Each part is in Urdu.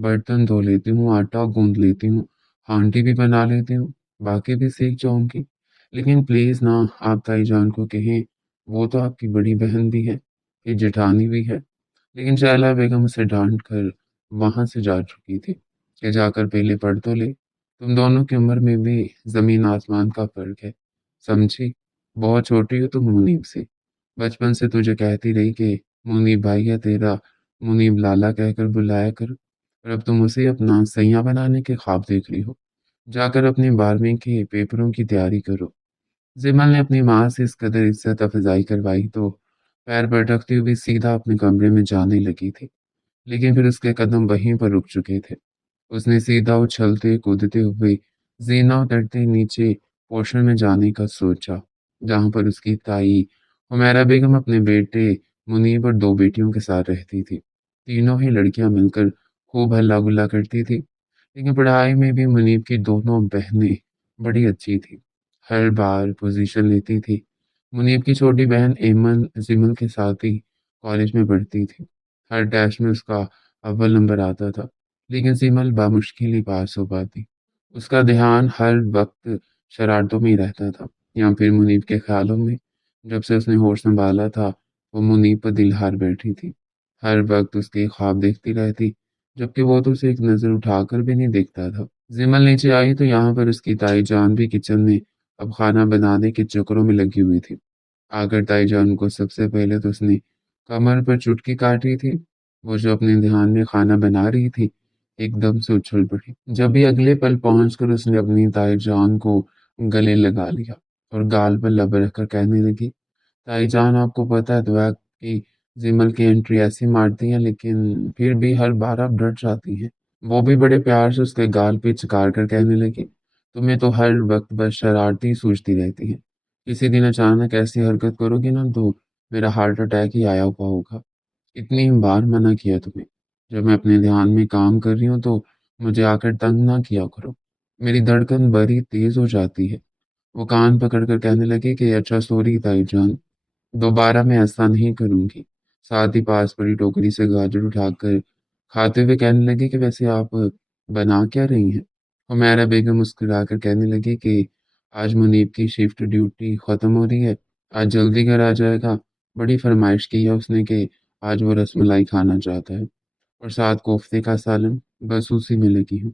برتن دھو لیتی ہوں، آٹا گوندھ لیتی ہوں، ہانڈی بھی بنا لیتی ہوں، باقی بھی سیکھ جاؤں گی۔ لیکن پلیز نا، آپ تائی جان کو کہیں، وہ تو آپ کی بڑی بہن بھی ہے، یہ جٹھانی بھی ہے۔ لیکن شہلا بیگم اسے ڈانٹ کر وہاں سے جا چکی تھی کہ جا کر پہلے پڑھ تو لے، تم دونوں کی عمر میں بھی زمین آسمان کا فرق ہے، سمجھی؟ بہت چھوٹی ہو تم منیب سے، بچپن سے تجھے کہتی رہی کہ منیب بھائی ہے تیرا، منیب لالا کہہ کر بلایا کر، اور اب تم اسے اپنا سیاں بنانے کے خواب دیکھ رہی ہو۔ جا کر اپنی 12ویں کے پیپروں کی تیاری کرو۔ زمل نے اپنی ماں سے اس قدر عزت افزائی کروائی تو پیر پٹکتی ہوئی سیدھا اپنے کمرے میں جانے لگی تھی، لیکن پھر اس کے قدم وہیں پر رک چکے تھے۔ اس نے سیدھا اچھلتے کودتے ہوئے زینہ اترتے نیچے پوشن میں جانے کا سوچا، جہاں پر اس کی تائی حمیرہ بیگم اپنے بیٹے منیب اور دو بیٹیوں کے ساتھ رہتی تھی۔ تینوں ہی لڑکیاں مل کر خوب ہلا گلا کرتی تھی، لیکن پڑھائی میں بھی منیب کی دونوں بہنیں بڑی اچھی تھی، ہر بار پوزیشن لیتی تھی۔ منیب کی چھوٹی بہن ایمن زمل کے ساتھ ہی کالج میں پڑھتی تھی، ہر ٹیسٹ میں اس کا اول نمبر آتا تھا، لیکن زمل بامشکل ہی پاس ہو پاتی۔ اس کا دھیان ہر وقت شرارتوں میں ہی رہتا تھا، یا پھر منیب کے خیالوں میں۔ جب سے اس نے ہوش سنبھالا تھا وہ منیب پر دل ہار بیٹھی تھی، ہر وقت اس کے خواب دیکھتی رہتی، جبکہ وہ تو اسے ایک نظر اٹھا کر بھی نہیں دیکھتا تھا۔ زمل نیچے آئی تو یہاں پر اس کی تائی جان بھی کچن میں اب کھانا بنانے کے چکروں میں لگی ہوئی تھی۔ آ کر تائی جان کو سب سے پہلے تو اس نے کمر پر چٹکی کاٹی تھی، وہ جو اپنے دھیان میں کھانا بنا رہی تھی ایک دم سے اچھل پڑی، جب بھی اگلے پل پہنچ کر اس نے اپنی تائی جان کو گلے لگا لیا اور گال پر لب رکھ کر کہنے لگی، تائی جان آپ کو پتہ ہے دعا کی زمل کی انٹری ایسی مارتی ہیں، لیکن پھر بھی ہر بار آپ ڈٹ جاتی ہیں۔ وہ بھی بڑے پیار سے اس کے گال پہ چکار کر کہنے لگی، تمہیں تو ہر وقت بس شرارتی سوچتی رہتی ہے، کسی دن اچانک ایسی حرکت کرو گی نا تو میرا ہارٹ اٹیک ہی آیا ہوا ہوگا۔ اتنی بار منع کیا تمہیں، جب میں اپنے دھیان میں کام کر رہی ہوں تو مجھے آ کر تنگ نہ کیا کرو، میری دھڑکن بڑی تیز ہو جاتی ہے۔ وہ کان پکڑ کر کہنے لگی کہ اچھا سوری تائی جان، دوبارہ میں ایسا نہیں کروں گی۔ ساتھ ہی پاس پڑی ٹوکری سے گاجر اٹھا کر کھاتے ہوئے کہنے لگی کہ ویسے آپ بنا کیا رہی ہیں؟ حمیرہ بیگم مسکرا کر کہنے لگی کہ آج منیب کی شفٹ ڈیوٹی ختم ہو رہی ہے، آج جلدی گھر آ جائے گا، بڑی فرمائش کی ہے اس نے کہ آج وہ رس ملائی کھانا چاہتا ہے، اور ساتھ کوفتے کا سالن، بس اسی میں لگی ہوں۔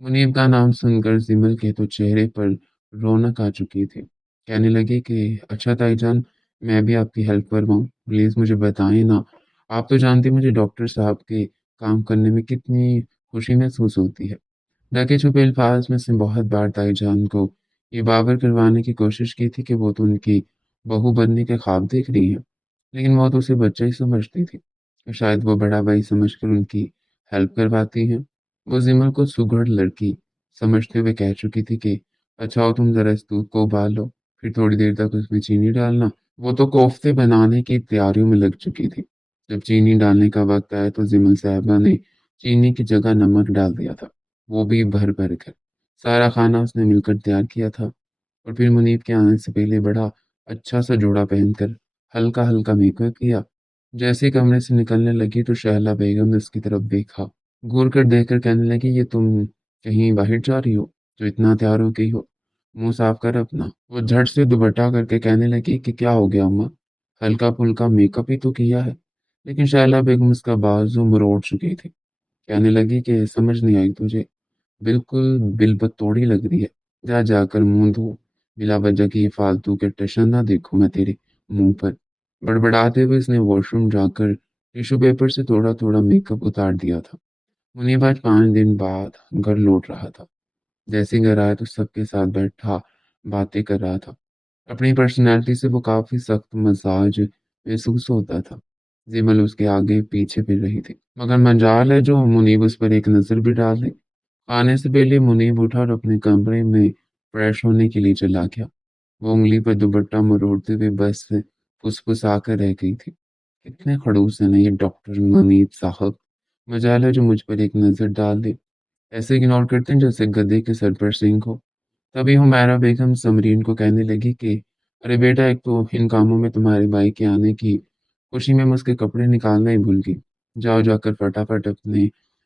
منیب کا نام سن کر زمل کے تو چہرے پر رونق آ چکی تھی، کہنے لگی کہ اچھا تائی جان، میں بھی آپ کی ہیلپ کرواؤں، پلیز مجھے بتائیں نا، آپ تو جانتے مجھے ڈاکٹر صاحب کے کام کرنے میں کتنی خوشی محسوس ہوتی ہے۔ ڈھکے چھپے الفاظ میں سے بہت بار تائی جان کو یہ باور کروانے کی کوشش کی تھی کہ وہ تو ان کی بہو بننے کے خواب دیکھ رہی ہے، لیکن وہ تو اسے بچہ ہی سمجھتی تھی، شاید وہ بڑا بھائی سمجھ کر ان کی ہیلپ کرواتی ہے۔ وہ زمل کو سگڑ لڑکی سمجھتے ہوئے کہہ چکی تھی کہ اچھا تم ذرا اس دودھ کو ابال لو، پھر تھوڑی دیر تک اس میں چینی ڈالنا۔ وہ تو کوفتے بنانے کی تیاریوں میں لگ چکی تھی۔ جب چینی ڈالنے کا وقت آیا تو زمل صاحبہ نے چینی کی جگہ نمک ڈال دیا تھا، وہ بھی بھر بھر کر۔ سارا کھانا اس نے مل کر تیار کیا تھا، اور پھر منیب کے آنے سے پہلے بڑا اچھا سا جوڑا پہن کر ہلکا ہلکا میک اپ کیا۔ جیسے ہی کمرے سے نکلنے لگی تو شہلا بیگم نے اس کی طرف دیکھا، گور کر دیکھ کر کہنے لگی، یہ تم کہیں باہر جا رہی ہو جو اتنا تیار ہو گئی ہو؟ منہ صاف کر اپنا۔ وہ جھٹ سے دوپٹہ کر کے کہنے لگی کہ کیا ہو گیا اماں، ہلکا پھلکا میک اپ ہی تو کیا ہے۔ لیکن شہلا بیگم اس کا بازو مروڑ چکی تھی، کہنے لگی کہ سمجھ نہیں آئی تجھے، بالکل بالبتوڑی لگ رہی ہے، جا جا کر منہ دھو، بلا وجہ کی یہ فالتو کے ٹشن نہ دیکھوں میں تیرے منہ پر۔ بڑبڑاتے ہوئے اس نے واش روم جا کر ٹیشو پیپر سے تھوڑا تھوڑا میک اپ اتار دیا تھا۔ منیب آج 5 دن بعد گھر لوٹ رہا تھا، جیسے گھر آیا تو سب کے ساتھ بیٹھا باتیں کر رہا تھا۔ اپنی پرسنالٹی سے وہ کافی سخت مزاج محسوس ہوتا تھا۔ زمل اس کے آگے پیچھے پھر رہی تھی، مگر مجال ہے جو منیب اس پر ایک نظر بھی ڈال دے۔ آنے سے پہلے منیب اٹھا اور اپنے کمرے میں فریش ہونے کے لیے چلا گیا۔ وہ انگلی پر دوپٹہ مروڑتے ہوئے بس پھسپھسا کر رہ گئی تھی، کتنے خڑوس ہیں نا یہ ڈاکٹر منیب صاحب، مجال ہے جو مجھ پر ایک نظر ڈال دے، ایسے اگنور کرتے ہیں جیسے گدھے کے سر پر سینگ ہو۔ تبھی حمیرہ بیگم سمرین کو کہنے لگی کہ ارے بیٹا، ایک تو ان کاموں میں تمہارے بھائی کے آنے کی خوشی میں اس کے کپڑے نکالنا ہی بھول گئی، جاؤ جا کر فٹافٹ اپنے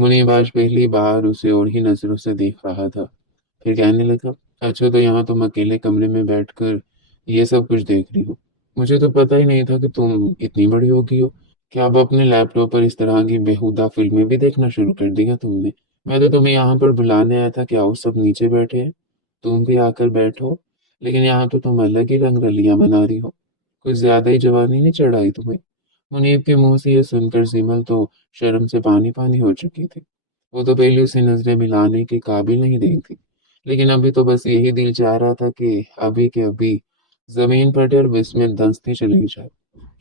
منیب آج پہلی بار اسے اور ہی نظروں سے دیکھ رہا تھا، پھر کہنے لگا، اچھا تو یہاں تم اکیلے کمرے میں بیٹھ کر یہ سب کچھ دیکھ رہی ہو؟ مجھے تو پتہ ہی نہیں تھا کہ تم اتنی بڑی ہو گئی ہو۔ کیا اب اپنے لیپ ٹاپ پر اس طرح کی بےہودہ فلمیں بھی دیکھنا شروع کر دیا تم نے؟ میں تو تمہیں یہاں پر بلانے آیا تھا کہ آؤ سب نیچے بیٹھے ہیں، تم بھی آ کر بیٹھو، لیکن یہاں تو تم الگ ہی رنگ رلیاں بنا رہی ہو، کچھ زیادہ ہی جوانی نہیں چڑھائی تمہیں؟ منیب کے منہ سے یہ سن کر سیمل تو شرم سے پانی پانی ہو چکی تھی۔ وہ تو پہلے اسے نظریں ملانے کے قابل نہیں رہی تھی، لیکن ابھی تو بس یہی دل چاہ رہا تھا کہ ابھی کے ابھی زمین پر اور بس میں دھنستی چلی جائے۔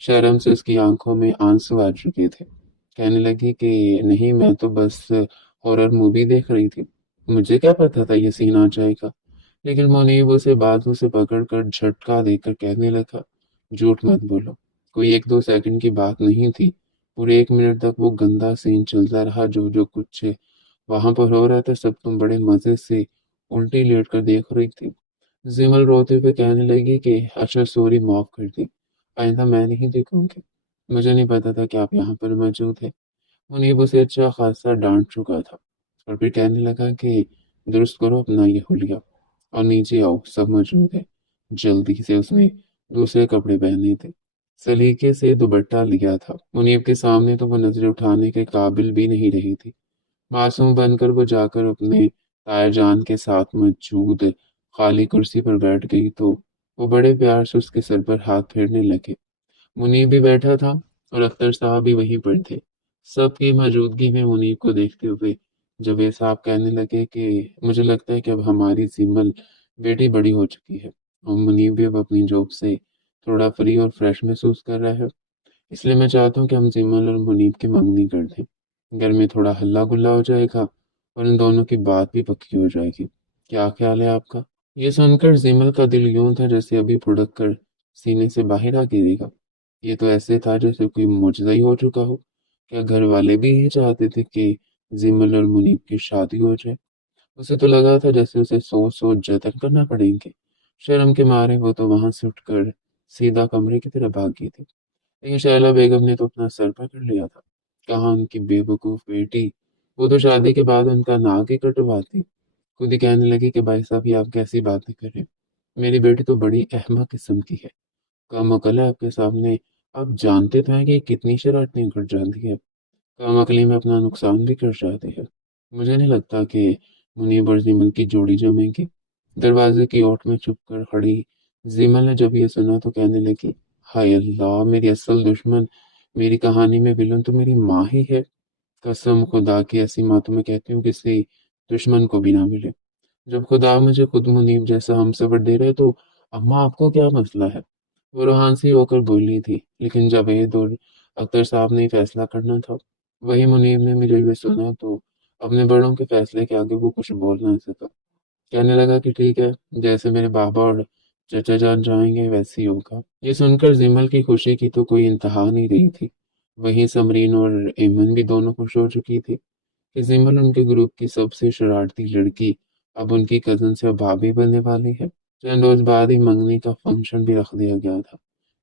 شرم سے اس کی آنکھوں میں آنسو آ چکے تھے۔ کہنے لگی کہ نہیں، میں تو بس ہارر مووی دیکھ رہی تھی، مجھے کیا پتا تھا یہ سین آ جائے گا؟ لیکن منیب اسے بازو سے پکڑ کر جھٹکا دے کر کہنے لگا، جھوٹ مت بولو، کوئی ایک دو سیکنڈ کی بات نہیں تھی، پورے 1 منٹ تک وہ گندا سین چلتا رہا، جو کچھ وہاں پر ہو رہا تھا سب تم بڑے مزے سے الٹی لیٹ کر دیکھ رہی تھی۔ زمل روتے ہوئے کہنے لگی کہ اچھا سوری، معاف کر دی، آئندہ میں نہیں دیکھوں گی، مجھے نہیں پتا تھا کہ آپ یہاں پر موجود ہے۔ منیب اسے اچھا خاصا ڈانٹ چکا تھا، اور پھر کہنے لگا کہ درست کرو اپنا یہ حلیہ اور نیچے آؤ، سب موجود ہے۔ جلدی سے اس نے دوسرے کپڑے پہنے تھے، سلیقے سے دوپٹہ لیا تھا، منیب کے سامنے تو وہ نظریں اٹھانے کے قابل بھی نہیں رہی تھی۔ معصوم بن کر وہ جا کر اپنے تایا جان کے ساتھ موجود خالی کرسی پر بیٹھ گئی تو وہ بڑے پیار سے اس کے سر پر ہاتھ پھیرنے لگے۔ منیب بھی بیٹھا تھا اور اختر صاحب بھی وہیں پر تھے۔ سب کی موجودگی میں منیب کو دیکھتے ہوئے جاوید صاحب کہنے لگے کہ مجھے لگتا ہے کہ اب ہماری سیمل بیٹی بڑی ہو چکی ہے، اور منیب بھی اب اپنی جاب سے تھوڑا فری اور فریش محسوس کر رہا ہے، اس لیے میں چاہتا ہوں کہ ہم سیمل اور منیب کی منگنی کر دیں، گھر میں تھوڑا ہلا گلا ہو جائے گا اور ان دونوں کی بات بھی پکی ہو جائے گی۔ کیا خیال ہے آپ کا؟ یہ سن کر زیمل کا دل یوں تھا جیسے ابھی پھڑک کر سینے سے باہر آ گرے گا۔ یہ تو ایسے تھا جیسے کوئی معجزہ ہی ہو چکا ہو۔ کیا گھر والے بھی یہی چاہتے تھے کہ زیمل اور منیب کی شادی ہو جائے؟ اسے تو لگا تھا جیسے اسے سوچ سوچ جتن کرنا پڑیں گے۔ شرم کے مارے وہ تو وہاں سے اٹھ کر سیدھا کمرے کی طرف بھاگی تھی، لیکن شائلہ بیگم نے تو اپنا سر پکڑ لیا تھا۔ کہاں ان کی بے وقوف بیٹی، وہ تو شادی کے بعد ان کا ناک ہی کٹواتی۔ خود ہی کہنے لگی کہ بھائی صاحب یہ آپ کیسی باتیں کر رہے ہیں، میری بیٹی تو بڑی احمق قسم کی ہے، کم عقل ہے آپ کے سامنے، آپ جانتے تو ہیں کہ یہ کتنی شرارتیں کر جاتی ہے، کم عقلی میں اپنا نقصان بھی کر جاتی ہے۔ مجھے نہیں لگتا کہ منیب اور زیمل کی جوڑی جمے گی۔ دروازے کی اوٹ میں چھپ کر کھڑی زیمل نے جب یہ سنا تو کہنے لگی، ہائے اللہ، میری اصل دشمن، میری کہانی میں ولن تو میری ماں ہی ہے۔ قسم خدا کی، ایسی ماں تو میں کہتی ہوں کسی دشمن کو بھی نہ ملے۔ جب خدا مجھے خود منیب جیسا ہمسفر دے رہے تو اماں آپ کو کیا مسئلہ ہے؟ وہ روحانسی ہو کر بولی تھی، لیکن جاوید اور اختر صاحب نے فیصلہ کرنا تھا۔ وہی منیب نے مجھے یہ سنا تو اپنے بڑوں کے فیصلے کے آگے وہ کچھ بول نہ سکا۔ کہنے لگا کہ ٹھیک ہے، جیسے میرے بابا اور چچا جان جائیں گے ویسے ہی ہوگا۔ یہ سن کر زمل کی خوشی کی تو کوئی انتہا نہیں رہی تھی۔ وہیں سمرین اور ایمن بھی دونوں خوش ہو چکی تھی کہ زمل ان کے گروپ کی سب سے شرارتی لڑکی اب ان کی کزن سے بھابھی بننے والی ہے۔ چند روز بعد ہی منگنی کا فنکشن بھی رکھ دیا گیا تھا۔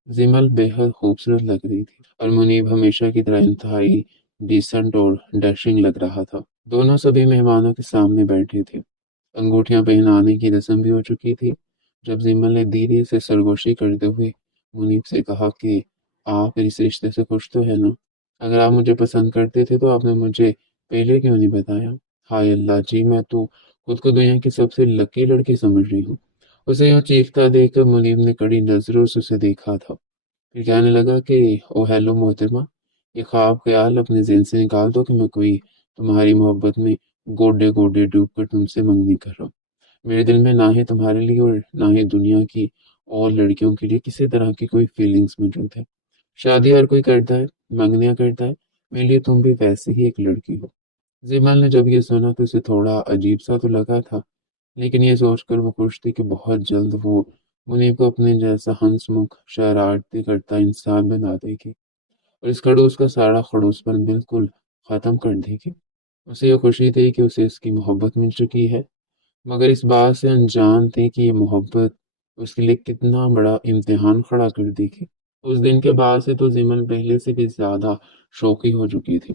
زمل بے حد خوبصورت لگ رہی تھی اور منیب ہمیشہ کی طرح انتہائی ڈیسنٹ اور ڈیشنگ لگ رہا تھا۔ دونوں سبھی مہمانوں کے سامنے بیٹھے تھے، انگوٹھیاں پہنانے کی رسم بھی ہو چکی تھی۔ جب زمل نے دھیرے سے سرگوشی کرتے ہوئے منیب سے کہا کہ آپ اس رشتے سے خوش تو ہے نا؟ اگر آپ مجھے پسند کرتے تھے تو آپ نے مجھے پہلے کیوں نہیں بتایا؟ ہائے اللہ جی، میں تو خود کو دنیا کی سب سے لکی لڑکی سمجھ رہی ہوں۔ اسے یوں چیختا دیکھ کر منیب نے کڑی نظروں سے اسے دیکھا تھا، پھر کہنے لگا کہ او ہیلو محترمہ، یہ خواب خیال اپنے ذہن سے نکال دو کہ میں کوئی تمہاری محبت میں گوڈے گوڈے ڈوب کر تم سے منگنی کر رہا ہوں۔ میرے دل میں نہ ہی تمہارے لیے اور نہ ہی دنیا کی اور لڑکیوں کے لیے کسی طرح کی کوئی فیلنگز موجود ہے۔ شادی ہر کوئی کرتا ہے، منگنیاں کرتا ہے، میرے لیے تم بھی ویسے ہی ایک لڑکی ہو۔ زیمل نے جب یہ سنا تو اسے تھوڑا عجیب سا تو لگا تھا، لیکن یہ سوچ کر وہ خوش تھی کہ بہت جلد وہ منیب کو اپنے جیسا ہنس مکھ شرارتی کرتا انسان بنا دے گی اور اس خڑوس کا سارا خڑوس پر بالکل ختم کر دے گی۔ اسے یہ خوشی تھی کہ اسے اس کی محبت مل چکی ہے، مگر اس بات سے انجان تھی کہ یہ محبت اس کے لیے کتنا بڑا امتحان کھڑا کر دے گی۔ اس دن کے بعد سے تو زمن پہلے سے بھی زیادہ شوقی ہو چکی تھی۔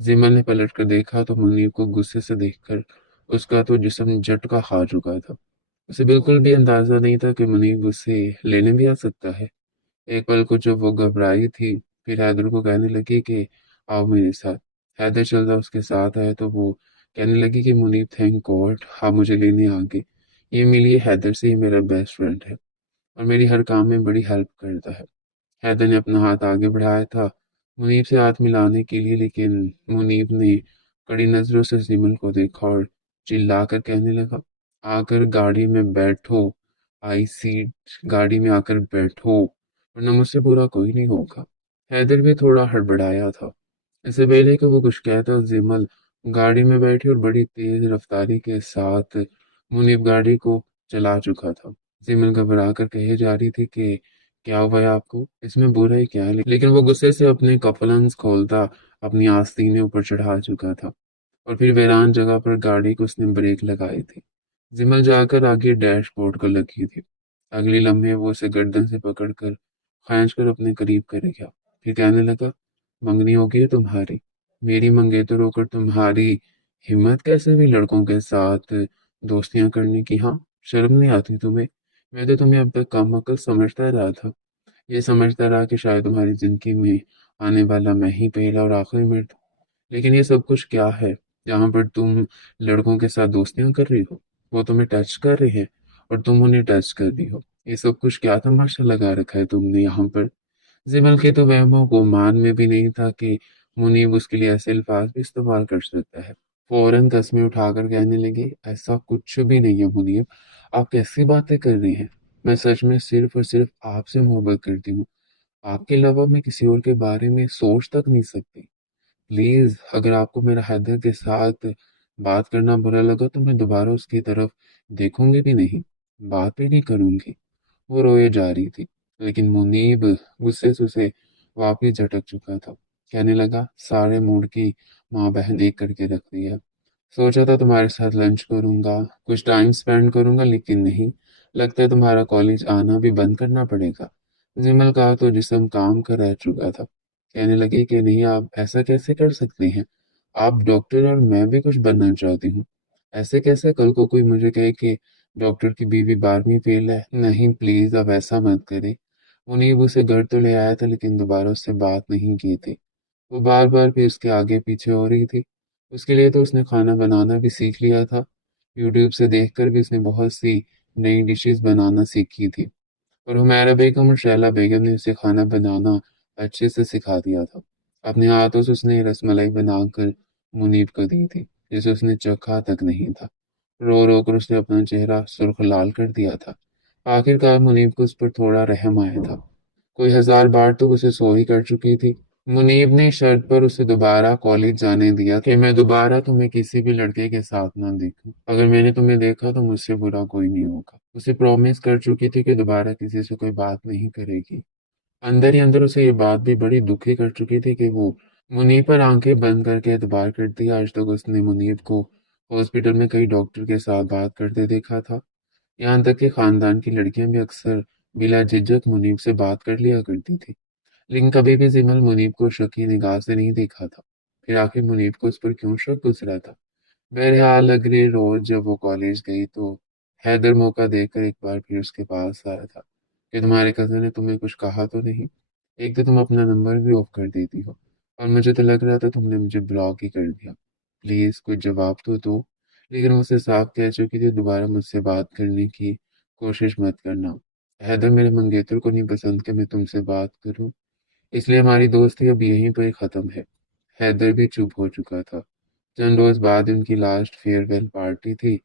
زمل نے پلٹ کر دیکھا تو منیب کو غصے سے دیکھ کر اس کا تو جسم جھٹکا کھا چکا تھا۔ اسے بالکل بھی اندازہ نہیں تھا کہ منیب اسے لینے بھی آ سکتا ہے۔ ایک پل کو جب وہ گھبرائی تھی، پھر حیدر کو کہنے لگی کہ آؤ میرے ساتھ۔ حیدر چلتا اس کے ساتھ آیا تو وہ کہنے لگی کہ منیب تھینک گاڈ آپ مجھے لینے آ گئے۔ یہ ملی حیدر سے، یہ میرا بیسٹ فرینڈ ہے اور میری ہر کام میں بڑی ہیلپ کرتا ہے۔ حیدر نے اپنا ہاتھ آگے بڑھایا تھا منیب سے ہاتھ ملانے کے لیے، لیکن منیب نے کڑی نظروں سے سمل کو دیکھا اور چلا کر کہنے لگا آ کر گاڑی میں بیٹھو، آئی سیٹ گاڑی میں آ کر بیٹھو ورنہ مجھ سے برا کوئی نہیں ہوگا۔ حیدر بھی تھوڑا ہڑبڑایا تھا۔ اس سے پہلے کہ وہ کچھ کہتا زمل گاڑی میں بیٹھی اور بڑی تیز رفتاری کے ساتھ منیب گاڑی کو چلا چکا تھا۔ زمل گھبرا کر کہے جا رہی تھی کہ کیا ہوا ہے آپ کو، اس میں برا ہی کیا ہے، لیکن وہ غصے سے اپنے کفلنز کھولتا اپنی آستینے اوپر چڑھا چکا تھا اور پھر ویران جگہ پر گاڑی کو اس نے بریک لگائی تھی۔ زمل جا کر آگے ڈیش بورڈ کو لگی تھی۔ اگلی لمحے وہ اسے گردن سے پکڑ کر کھینچ کر اپنے قریب کرے گیا، پھر کہنے لگا منگنی ہو گئی ہے تمہاری، میری منگیتر ہو کر تمہاری ہمت کیسے بھی لڑکوں کے ساتھ دوستیاں کرنے کی، ہاں شرم نہیں آتی تمہیں؟ میں تو تمہیں اب تک کم عقل سمجھتا رہا تھا، یہ سمجھتا رہا کہ شاید تمہاری زندگی میں آنے والا میں ہی پہلا اور آخری مرد ہوں۔ لیکن یہ سب کچھ کیا ہے جہاں پر تم لڑکوں کے ساتھ دوستیاں کر رہی ہو، وہ تمہیں ٹچ کر رہے ہیں اور تم انہیں ٹچ کر رہی ہو، یہ سب کچھ کیا تماشا لگا رکھا ہے تم نے یہاں پر؟ زمل کے تو وہموں کو مان میں بھی نہیں تھا کہ منیب اس کے لیے ایسے الفاظ بھی استعمال کر سکتا ہے۔ فوراً قسمیں اٹھا کر کہنے لگی ایسا کچھ بھی نہیں ہے منیب، آپ کیسی باتیں کر رہی ہیں؟ میں سچ میں صرف اور صرف آپ سے محبت کرتی ہوں، آپ کے علاوہ میں کسی اور کے بارے میں سوچ تک نہیں سکتی۔ پلیز اگر آپ کو میرا حیدر کے ساتھ بات کرنا برا لگا تو میں دوبارہ اس کی طرف دیکھوں گی بھی نہیں، بات بھی نہیں کروں گی۔ وہ روئے جا رہی تھی لیکن منیب غصے سے اسے واپس جھٹک چکا تھا۔ کہنے لگا سارے موڈ کی ماں بہن ایک کر کے رکھ دیا، سوچا تھا تمہارے ساتھ لنچ کروں گا، کچھ ٹائم سپینڈ کروں گا، لیکن نہیں، لگتا ہے تمہارا کالج آنا بھی بند کرنا پڑے گا۔ زمل کا تو جسم کام کر رہ چکا تھا۔ کہنے لگے کہ نہیں آپ ایسا کیسے کر سکتے ہیں، آپ ڈاکٹر اور میں بھی کچھ بننا چاہتی ہوں، ایسے کیسے؟ کل کو کوئی مجھے کہے کہ ڈاکٹر کی بیوی 12ویں فیل ہے، نہیں پلیز اب ایسا مت کرے۔ منیب اسے گھر تو لے آیا تھا لیکن دوبارہ اس سے بات نہیں کی تھی، وہ بار بار پھر اس کے آگے پیچھے ہو رہی تھی۔ اس کے لیے تو اس نے کھانا بنانا بھی سیکھ لیا تھا، یوٹیوب سے دیکھ کر بھی اس نے بہت سی نئی ڈشز بنانا سیکھی تھی اور حمیرہ بیگم اور شیلا بیگم نے اسے کھانا بنانا اچھے سے سکھا دیا تھا۔ اپنے ہاتھوں سے اس نے رس ملائی بنا کر منیب کو دی تھی جسے اس نے چکھا تک نہیں تھا۔ رو رو کر اس نے اپنا چہرہ سرخ لال کر دیا تھا۔ آخر کار منیب کو اس پر تھوڑا رحم آیا تھا، کوئی 1000 بار تو اسے سوری کر چکی تھی۔ منیب نے شرط پر اسے دوبارہ کالج جانے دیا کہ میں دوبارہ تمہیں کسی بھی لڑکے کے ساتھ نہ دیکھوں، اگر میں نے تمہیں دیکھا تو مجھ سے برا کوئی نہیں ہوگا۔ اسے پرومس کر چکی تھی کہ دوبارہ کسی سے کوئی بات نہیں کرے گی۔ اندر ہی اندر اسے یہ بات بھی بڑی دکھی کر چکی تھی کہ وہ منیب پر آنکھیں بند کر کے اعتبار کرتی۔ آج تک اس نے منیب کو ہاسپٹل میں کئی ڈاکٹر کے ساتھ بات کرتے دیکھا تھا، یہاں تک کہ خاندان کی لڑکیاں بھی اکثر بلا جھجک منیب سے بات کر لیا کرتی تھی، لیکن کبھی بھی زمل منیب کو شکی نگاہ سے نہیں دیکھا تھا۔ پھر آخر منیب کو اس پر کیوں شک گزرا تھا؟ بہرحال اگلے روز جب وہ کالج گئی تو حیدر موقع دے کر ایک بار پھر اس کے پاس آیا تھا کہ تمہارے کزن نے تمہیں کچھ کہا تو نہیں؟ ایک تو تم اپنا نمبر بھی آف کر دیتی ہو اور مجھے تو لگ رہا تھا تم نے مجھے بلاک ہی کر دیا، پلیز کچھ جواب تو دو۔ لیکن وہ اسے صاف کہہ چکی تھی دوبارہ مجھ سے بات کرنے کی کوشش مت کرنا، حیدر میرے منگیتر کو نہیں پسند کہ میں تم سے بات کروں، اس لیے ہماری دوستی اب یہیں پر ہی ختم ہے۔ حیدر بھی چپ ہو چکا تھا۔ چند روز بعد ان کی لاسٹ فیئر ویل پارٹی تھی۔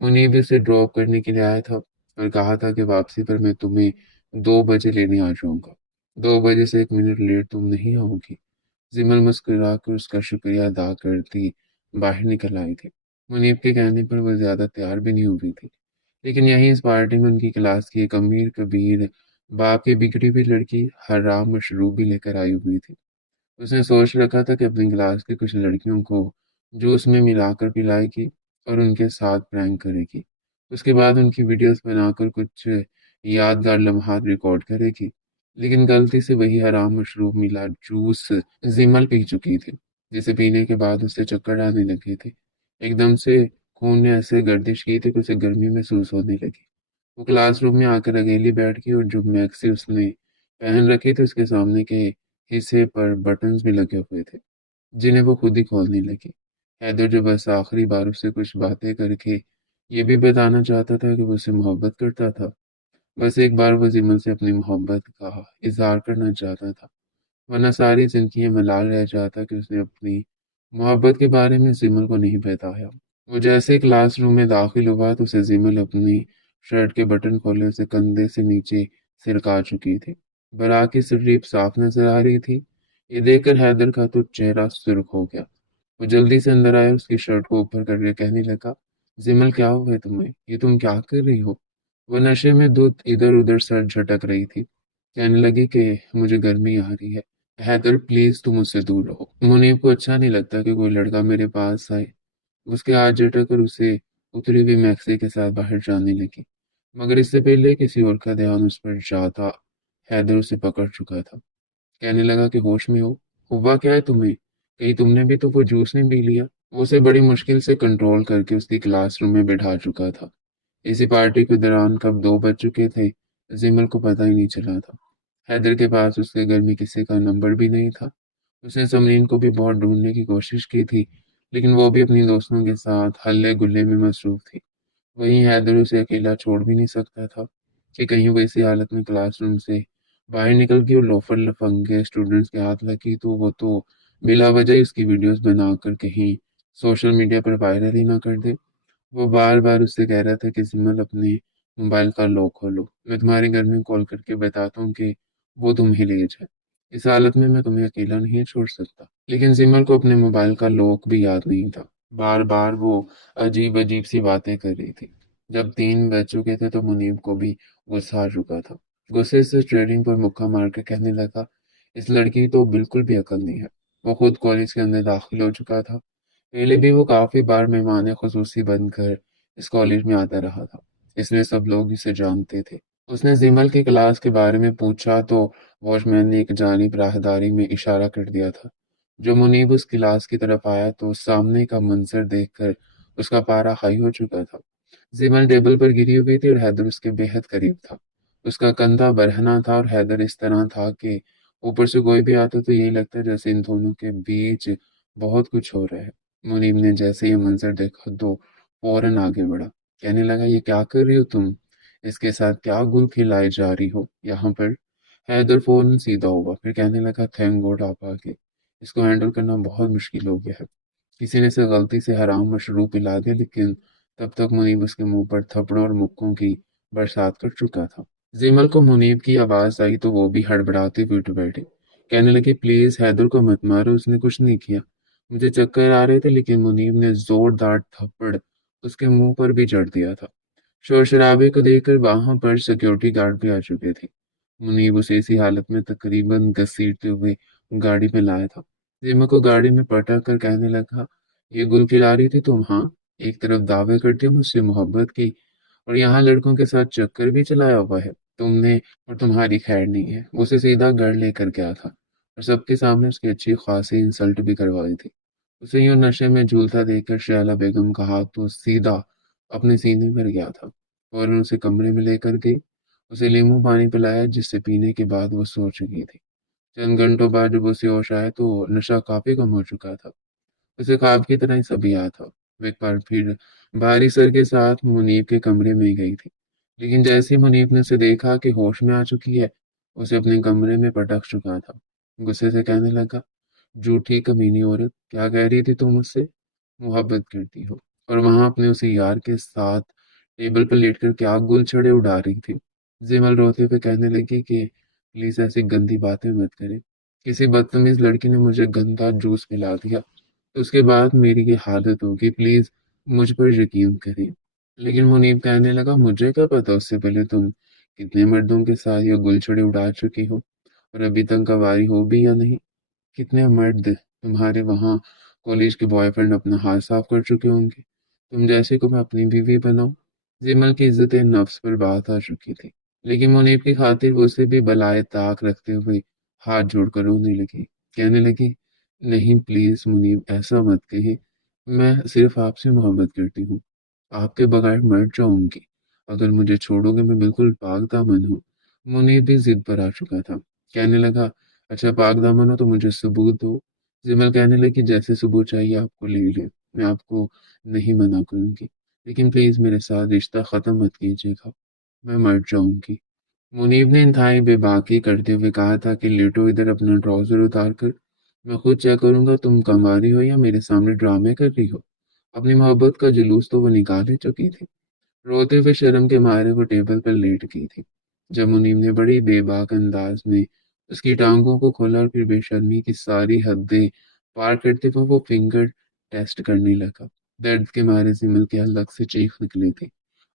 منیب اسے ڈراپ کرنے کے لیے آیا تھا اور کہا تھا کہ واپسی پر میں تمہیں 2 بجے لینے آ جاؤں گا، 2 بجے سے 1 منٹ لیٹ تم نہیں آؤ گی۔ زمل مسکرا کر اس کا شکریہ ادا کرتی باہر نکل آئی تھی۔ منیب کے کہنے پر وہ زیادہ تیار بھی نہیں ہوئی تھی، لیکن یہیں اس پارٹی میں ان کی کلاس کی ایک امیر کبیر باپ کی بگڑی ہوئی لڑکی حرام مشروب بھی لے کر آئی ہوئی تھی۔ اس نے سوچ رکھا تھا کہ اپنی کلاس کی کچھ لڑکیوں کو جوس میں ملا کر پلائے گی اور ان کے ساتھ پرینک کرے گی، اس کے بعد ان کی ویڈیوز بنا کر کچھ یادگار لمحات ریکارڈ کرے گی، لیکن غلطی سے وہی حرام مشروب ملا جوس زمل پی چکی تھی۔ جسے پینے کے بعد اسے چکر آنے لگے تھے۔ ایک دم سے خون نے ایسے گردش کی تھی کہ اسے گرمی محسوس ہونے لگی۔ وہ کلاس روم میں آ کر اکیلی بیٹھ گئی اور جو میکسی اس نے پہن رکھی تھی اس کے سامنے کے حصے پر بٹنز بھی لگے ہوئے تھے، جنہیں وہ خود ہی کھولنے لگی۔ حیدر جو بس آخری بار اس سے کچھ باتیں کر کے یہ بھی بتانا چاہتا تھا کہ وہ اسے محبت کرتا تھا، بس ایک بار وہ زمن سے اپنی محبت کا اظہار کرنا چاہتا تھا، ورنہ ساری زندگی یہ ملال رہ جاتا کہ اس نے اپنی محبت کے بارے میں زمل کو نہیں بتایا۔ وہ جیسے کلاس روم میں داخل ہوا تو اسے زمل اپنی شرٹ کے بٹن کھولے اسے کندھے سے نیچے سرکا چکی تھی۔ برا کی سلیپ صاف نظر آ رہی تھی۔ یہ دیکھ کر حیدر کا تو چہرہ سرخ ہو گیا۔ وہ جلدی سے اندر آیا، اس کی شرٹ کو اوپر کر کے کہنے لگا، زمل کیا ہوا ہے تمہیں؟ یہ تم کیا کر رہی ہو؟ وہ نشے میں دودھ ادھر ادھر سر جھٹک رہی تھی، کہنے لگی کہ مجھے گرمی آ رہی ہے۔ حیدر پلیز تم مجھ سے دور رہو، منیب کو اچھا نہیں لگتا کہ کوئی لڑکا میرے پاس آئے۔ اس کے ہاتھ جھٹک کر اسے اتری ہوئی میکسی کے ساتھ باہر جانے لگی، مگر اس سے پہلے کسی اور کا دھیان اس پر جاتا حیدر اسے پکڑ چکا تھا۔ کہنے لگا کہ ہوش میں ہو؟ ہوا کیا ہے تمہیں؟ کہیں تم نے بھی تو وہ جوس نہیں پی لیا؟ وہ اسے بڑی مشکل سے کنٹرول کر کے اس کی کلاس روم میں بٹھا چکا تھا۔ اسی پارٹی کے دوران کب 2 بج چکے تھے زمل کو پتہ ہی نہیں چلا تھا۔ حیدر کے پاس اس کے گھر میں کسی کا نمبر بھی نہیں تھا۔ اس نے سمرین کو بھی بہت ڈھونڈنے کی کوشش کی تھی، لیکن وہ بھی اپنی دوستوں کے ساتھ ہلے گلے میں مصروف تھی۔ وہیں حیدر اسے اکیلا چھوڑ بھی نہیں سکتا تھا کہ کہیں وہ اسی حالت میں کلاس روم سے باہر نکل گئی اور لوفر لفنگے اسٹوڈنٹس کے ہاتھ لگی تو وہ تو بلا وجہ ہی اس کی ویڈیوز بنا کر کہیں سوشل میڈیا پر وائرل ہی نہ کر دے۔ وہ بار بار اس سے کہہ رہا تھا کہ زمل اپنے موبائل کا لاک کھولو، میں تمہارے گھر میں کال کر کے بتاتا ہوں کہ وہ تمہیں لے جائے، اس حالت میں تمہیں اکیلا نہیں چھوڑ سکتا۔ لیکن زمل کو اپنے موبائل کا لاک بھی یاد نہیں تھا۔ بار بار وہ عجیب عجیب سی باتیں کر رہی تھی۔ جب 3 بج چکے تھے تو منیب کو بھی غصہ آ چکا تھا۔ غصے سے اسٹیئرنگ پر مکہ مار کے کہنے لگا، اس لڑکی کی تو بالکل بھی عقل نہیں ہے۔ وہ خود کالج کے اندر داخل ہو چکا تھا، پہلے بھی وہ کافی بار مہمان خصوصی بن کر اس کالج میں آتا رہا تھا، اس لیے سب لوگ اسے جانتے تھے۔ اس نے زمل کی کلاس کے بارے میں پوچھا تو واچ مین نے ایک جانب راہداری میں اشارہ کر دیا تھا۔ جو منیب اس کلاس کی طرف آیا تو سامنے کا منظر دیکھ کر اس کا پارا ہائی ہو چکا تھا۔ زمل ٹیبل پر گری ہوئی تھی اور حیدر اس کے بے حد قریب تھا۔ اس کا کندھا برہنہ تھا اور حیدر اس طرح تھا کہ اوپر سے کوئی بھی آتا تو یہی لگتا جیسے ان دونوں کے بیچ بہت کچھ ہو رہا ہے۔ منیب نے جیسے یہ منظر دیکھا تو فوراً آگے بڑھا، کہنے لگا، یہ کیا کر رہی ہو تم؟ اس کے ساتھ کیا گل کھلائے جا رہی ہو یہاں پر؟ حیدر فوراً سیدھا ہوا، پھر کہنے لگا، تھینک گاڈ آپ آ گئے، اس کو ہینڈل کرنا بہت مشکل ہو گیا ہے۔ کسی نے اسے غلطی سے حرام مشروب پلا دیا، لیکن تب تک منیب اس کے منہ پر تھپڑوں اور مکوں کی برسات کر چکا تھا۔ زمل کو منیب کی آواز آئی تو وہ بھی ہڑبڑاتی ہوئی اٹھ بیٹھی، کہنے لگی، پلیز حیدر کو مت مارو، اس نے کچھ نہیں کیا۔ مجھے چکر آ رہے تھے، لیکن منیب نے زوردار تھپڑ اس کے منہ پر بھی جڑ دیا تھا۔ شور شرابے کو دیکھ کر وہاں پر سیکیورٹی گارڈ بھی آ چکے تھے۔ منیب اسے اسی حالت میں تقریباً گھسیٹتے ہوئے گاڑی میں لایا تھا۔ زمل کو گاڑی میں پٹک کر کہنے لگا، یہ گل کھلا رہی تھی تم؟ ہاں، ایک طرف دعوے کرتی ہو مجھ سے محبت کی اور یہاں لڑکوں کے ساتھ چکر بھی چلایا ہوا ہے تم نے، اور تمہاری خیر نہیں ہے۔ وہ اسے سیدھا گھر لے کر گیا تھا اور سب کے سامنے اس کی اچھی خاصی انسلٹ بھی کروائی تھی۔ اسے یوں نشے میں جھولتا دیکھ کر شیلا بیگم کا ہاتھ تو سیدھا اپنے سینے پر گیا تھا، فوراً اسے کمرے میں لے کر گئی، اسے لیموں پانی پلایا جس سے پینے کے بعد وہ سو چکی تھی۔ چند گھنٹوں بعد جب اسے ہوش آیا تو نشہ کافی کم ہو چکا تھا، اسے خواب کی طرح ہی سب یاد تھا۔ وہ ایک بار پھر بھاری سر کے ساتھ منیب کے کمرے میں گئی تھی، لیکن جیسے ہی منیب نے اسے دیکھا کہ ہوش میں آ چکی ہے، اسے اپنے کمرے میں پٹک چکا تھا۔ غصے سے کہنے لگا، جھوٹی کمینی عورت، کیا کہہ رہی تھی تم مجھ سے؟ محبت کرتی ہو، اور وہاں اپنے اسی یار کے ساتھ ٹیبل پر لیٹ کر کیا گل چھڑے اڑا رہی تھی۔ زمل روتے ہوئے کہنے لگی کہ پلیز ایسی گندی باتیں مت کرے، کسی بدتمیز لڑکی نے مجھے گندا جوس پلا دیا تو اس کے بعد میری یہ حالت ہوگی، پلیز مجھ پر یقین کریں۔ لیکن منیب کہنے لگا، مجھے کیا پتا اس سے پہلے تم کتنے مردوں کے ساتھ یہ گل چھڑے اڑا چکی ہو اور ابھی تک گواری ہو بھی یا نہیں۔ کتنے مرد تمہارے وہاں کالج کے بوائے فرینڈ اپنا ہاتھ صاف کر چکے ہوں گے، تم جیسے کو میں اپنی بیوی بناؤں؟ زمل کی عزت نفس پر بات آ چکی تھی، لیکن منیب کی خاطر وہ اسے بھی بلائے طاق رکھتے ہوئے ہاتھ جوڑ کر رونے لگی، کہنے لگی، نہیں پلیز منیب، ایسا مت کہے، میں صرف آپ سے محبت کرتی ہوں، آپ کے بغیر مر جاؤں گی، اگر مجھے چھوڑو گے میں بالکل پاک دامن ہوں۔ منیب بھی ضد پر آ چکا تھا، کہنے لگا اچھا پاک دامن ہو تو مجھے ثبوت دو۔ زمل کہنے لگی جیسے ثبوت چاہیے آپ کو لے لیں، میں آپ کو نہیں منع کروں گی، لیکن پلیز میرے ساتھ رشتہ ختم مت کیجیے گا، میں مر جاؤں گی۔ منیب نے انتہائی بے باکی کرتے ہوئے کہا تھا کہ لیٹو ادھر اپنا ٹراؤزر اتار کر، میں خود چیک کروں گا تم کماری ہو یا میرے سامنے ڈرامے کر رہی ہو۔ اپنی محبت کا جلوس تو وہ نکال ہی چکی تھی، روتے ہوئے شرم کے مارے وہ ٹیبل پر لیٹ گئی تھی۔ جب منیم نے بڑی بے باک انداز میں اس کی ٹانگوں کو کھولا اور پھر بے شرمی کی ساری حدیں پار کرتے ہوئے وہ فنگر ٹیسٹ کرنے لگا، درد کے مارے زمل کے حلق سے چیخ نکلی تھی،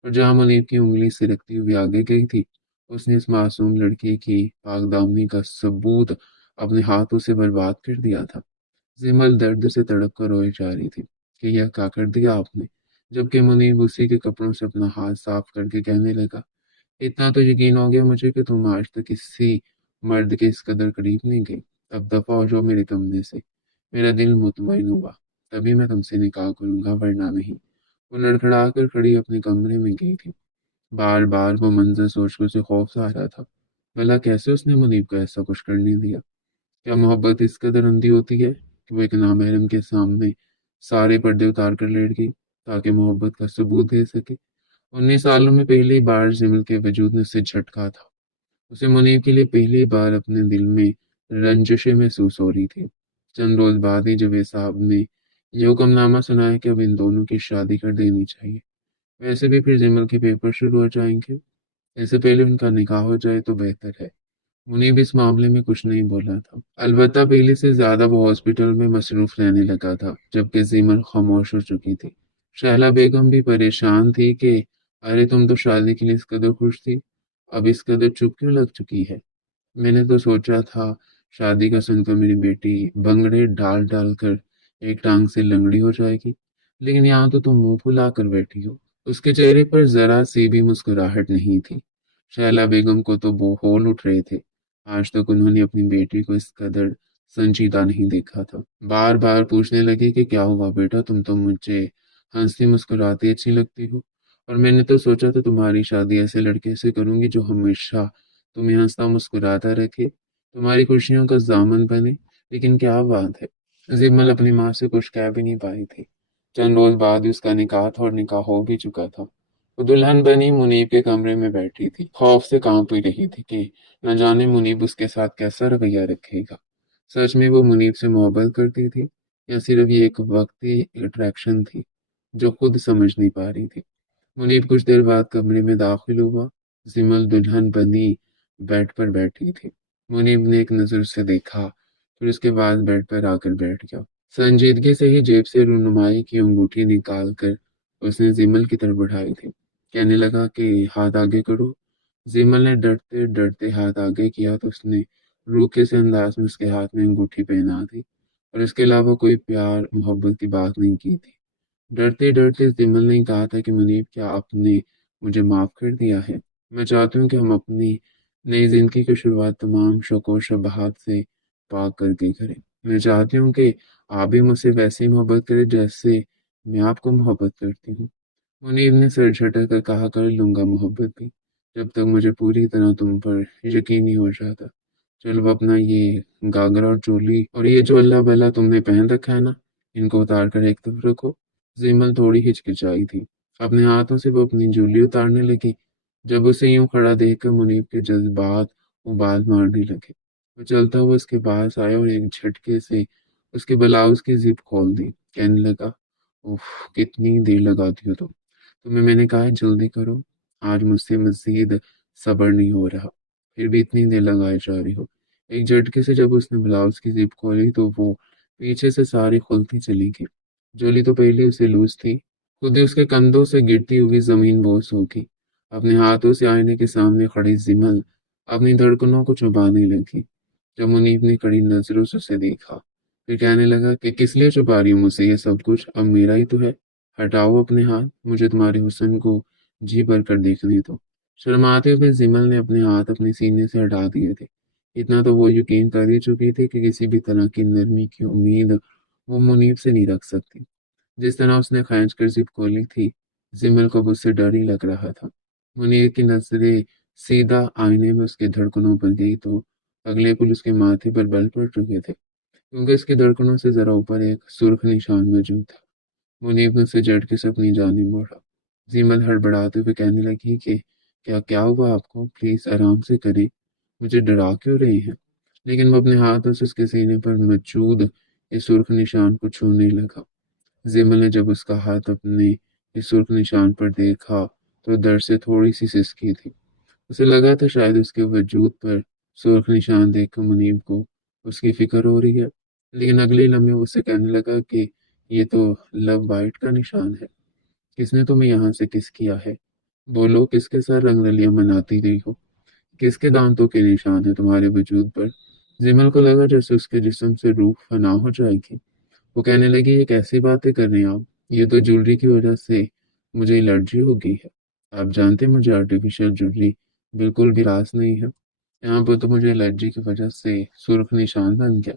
اور جہاں منیب کی انگلی سرکتی ہوئی آگے گئی تھی، اس نے اس معصوم لڑکی کی پاک دامنی کا ثبوت اپنے ہاتھوں سے برباد کر دیا تھا۔ زمل درد سے تڑپ کر روئے جا رہی تھی کہ یہ کیا کر دیا آپ نے، جبکہ منیب اسی کے کپڑوں سے اپنا ہاتھ صاف کر کے کہنے لگا اتنا تو یقین ہو گیا مجھے کہ تم آج تک کسی مرد کے اس قدر قریب نہیں گئی، اب دفع ہو جاؤ میرے کمرے سے، میرا دل مطمئن ہوا تبھی میں تم سے نکاح کروں گا ورنہ نہیں۔ وہ لڑکھڑا کر کھڑی اپنے کمرے میں گئی تھی، بار بار وہ منظر سوچ کر اسے خوف سا آ رہا تھا، بھلا کیسے اس نے منیب کو ایسا کچھ کرنے دیا؟ کیا محبت اس قدر اندھی ہوتی ہے کہ وہ ایک نامحرم کے سامنے سارے پردے اتار کر لیٹ گئی تاکہ محبت کا ثبوت دے سکے؟ 19 سالوں میں پہلی بار زمل کے وجود نے اسے جھٹکا تھا، اسے منیب کے لیے پہلی بار اپنے دل میں رنجشیں محسوس ہو رہی تھی۔ چند روز بعد ہی جب صاحب نے یہ حکم نامہ سنایا کہ اب ان دونوں کی شادی کر دینی چاہیے، ویسے بھی پھر زمل کے پیپر شروع ہو جائیں گے، اس سے پہلے ان کا نکاح ہو جائے تو بہتر ہے۔ منیب اس معاملے میں کچھ نہیں بولا تھا، البتہ پہلے سے زیادہ وہ ہاسپٹل میں مصروف رہنے لگا تھا، جبکہ زمل خاموش ہو چکی تھی۔ شہلا بیگم بھی پریشان تھی کہ ارے تم تو شادی کے لیے اس قدر خوش تھی، اب اس قدر چپ کیوں لگ چکی ہے؟ میں نے تو سوچا تھا شادی کا سن کر میری بیٹی بنگڑے ڈال ڈال کر ایک ٹانگ سے لنگڑی ہو جائے گی، لیکن یہاں تو تم منہ پھلا کر بیٹھی ہو۔ اس کے چہرے پر ذرا سی بھی مسکراہٹ نہیں تھی۔ شہلا بیگم کو تو وہ ہول اٹھ رہے تھے، آج تک انہوں نے اپنی بیٹی کو اس قدر سنجیدہ نہیں دیکھا تھا۔ بار بار پوچھنے لگے کہ کیا ہوا بیٹا، تم تو مجھے ہنستی مسکراتی اچھی لگتی ہو، اور میں نے تو سوچا تھا تمہاری شادی ایسے لڑکے سے کروں گی جو ہمیشہ تمہیں ہنستا مسکراتا رکھے، تمہاری خوشیوں کا ضامن بنے، لیکن کیا بات ہے، زمل اپنی ماں سے کچھ کہہ بھی نہیں پائی تھی۔ چند روز بعد ہی اس کا نکاح تھا اور نکاح ہو بھی چکا تھا۔ وہ دلہن بنی منیب کے کمرے میں بیٹھی تھی، خوف سے کانپ ہی رہی تھی کہ نہ جانے منیب اس کے ساتھ کیسا رویہ رکھے گا۔ سچ میں وہ منیب سے محبت کرتی تھی یا صرف یہ ایک وقتی اٹریکشن تھی جو خود سمجھ نہیں پا رہی تھی۔ منیب کچھ دیر بعد کمرے میں داخل ہوا، زمل دلہن بنی بیڈ پر بیٹھی تھی۔ منیب نے ایک نظر اسے دیکھا، پھر اس کے بعد بیڈ پر آ کر بیٹھ گیا۔ سنجیدگی سے ہی جیب سے رونمائی کی انگوٹھی نکال کر اس نے زمل کی طرف بڑھائی تھی، کہنے لگا کہ ہاتھ آگے کرو۔ زمل نے ڈرتے ڈرتے ہاتھ آگے کیا تو اس نے روکھے سے انداز میں اس کے ہاتھ میں انگوٹھی پہنا دی، اور اس کے علاوہ کوئی پیار محبت کی بات نہیں کی تھی۔ ڈرتے ڈرتے زمل نے کہا تھا کہ منیب کیا آپ نے مجھے معاف کر دیا ہے؟ میں چاہتی ہوں کہ ہم اپنی نئی زندگی کی شروعات تمام شک و شبہات سے پاک کر کے کریں۔ میں چاہتی ہوں کہ آپ بھی مجھ سے ویسے ہی محبت کریں جیسے میں آپ کو محبت کرتی ہوں۔ منیب نے سر جھٹک کر کہا کر لوں گا محبت بھی، جب تک مجھے پوری طرح تم پر یقین نہیں ہو جاتا۔ چلو اپنا یہ گاگرا اور چولی اور یہ جو اللہ بلا تم نے پہن رکھا ہے نا، ان کو اتار کر ایک طرف رکھو۔ زیمل تھوڑی ہچکچائی تھی، اپنے ہاتھوں سے وہ اپنی جولی اتارنے لگی۔ جب اسے یوں کھڑا دیکھ کر منیب کے جذبات ابال مارنے لگے، وہ چلتا ہوا اس کے پاس آیا اور ایک جھٹکے سے اس کے بلاؤز کی زپ کھول دی، کہنے لگا اوف کتنی دیر لگاتی ہو تمہیں میں نے کہا ہے جلدی کرو، آج مجھ سے مزید صبر نہیں ہو رہا، پھر بھی اتنی دیر لگائے جا رہی ہو۔ ایک جھٹکے سے جب اس نے بلاؤز کی زپ کھولی تو وہ پیچھے سے ساری کھلتی چلی گئی۔ جولی تو پہلے اسے لوز تھی، خود ہی اس کے کندھوں سے گرتی ہوئی زمین بوس ہوگی۔ اپنے ہاتھوں سے آئینے کے سامنے کھڑی زمل اپنی دھڑکنوں کو چھپانے لگی۔ جب منیب نے کڑی نظروں سے اسے دیکھا، پھر کہنے لگا کہ کس لیے چھپا رہی ہوں مجھ سے یہ سب کچھ، اب میرا ہی تو ہے، ہٹاؤ اپنے ہاتھ، مجھے تمہارے حسن کو جی بھر کر دیکھنے دو۔ شرماتے ہوئے زمل نے اپنے ہاتھ اپنے سینے سے ہٹا دیے تھے۔ اتنا تو وہ یقین کر ہی چکی تھی کہ کسی بھی طرح کی نرمی کی امید وہ منیب سے نہیں رکھ سکتی۔ جس طرح اس نے کھینچ کر زپ کھولی تھی، زمل کو اس سے ڈر ہی لگ رہا تھا۔ منیر کی نظریں سیدھا آئینے میں اس کے دھڑکنوں پر گئی تو اگلے پل اس کے ماتھے پر بل پڑ چکے تھے، کیونکہ اس کی دھڑکنوں سے ذرا اوپر ایک سرخ نشان موجود تھا۔ منیب نے اسے جھٹ کے اپنی جانب موڑا۔ زمل ہڑبڑاتے ہوئے کہنے لگی کہ کیا ہوا آپ کو؟ پلیز آرام سے کریں، مجھے ڈرا کیوں رہے ہیں؟ لیکن وہ اپنے ہاتھوں سے اس کے سینے پر موجود اس سرخ نشان کو چھونے لگا۔ زمل نے جب اس کا ہاتھ اپنے اس سرخ نشان پر دیکھا تو درد سے تھوڑی سی سسکی تھی۔ اسے لگا تھا شاید اس کے وجود پر سرخ نشان دیکھ کر منیب کو اس کی فکر ہو رہی ہے، لیکن اگلے لمحے وہ اسے کہنے لگا کہ یہ تو لو بائٹ کا نشان ہے۔ کس نے تمہیں یہاں سے کس کیا ہے؟ بولو، کس کے ساتھ رنگ رلیاں مناتی رہی ہو؟ کس کے دانتوں کے نشان ہے تمہارے وجود پر؟ زمل کو لگا جیسے اس کے جسم سے روح فنا ہو جائے گی۔ وہ کہنے لگی، یہ کیسی باتیں کر رہے ہیں آپ؟ یہ تو جولری کی وجہ سے مجھے الرجی ہو گئی ہے۔ آپ جانتے ہیں مجھے آرٹیفیشل جولری بالکل بھی راس نہیں ہے۔ یہاں پر تو مجھے الرجی کی وجہ سے سرخ نشان بن گیا۔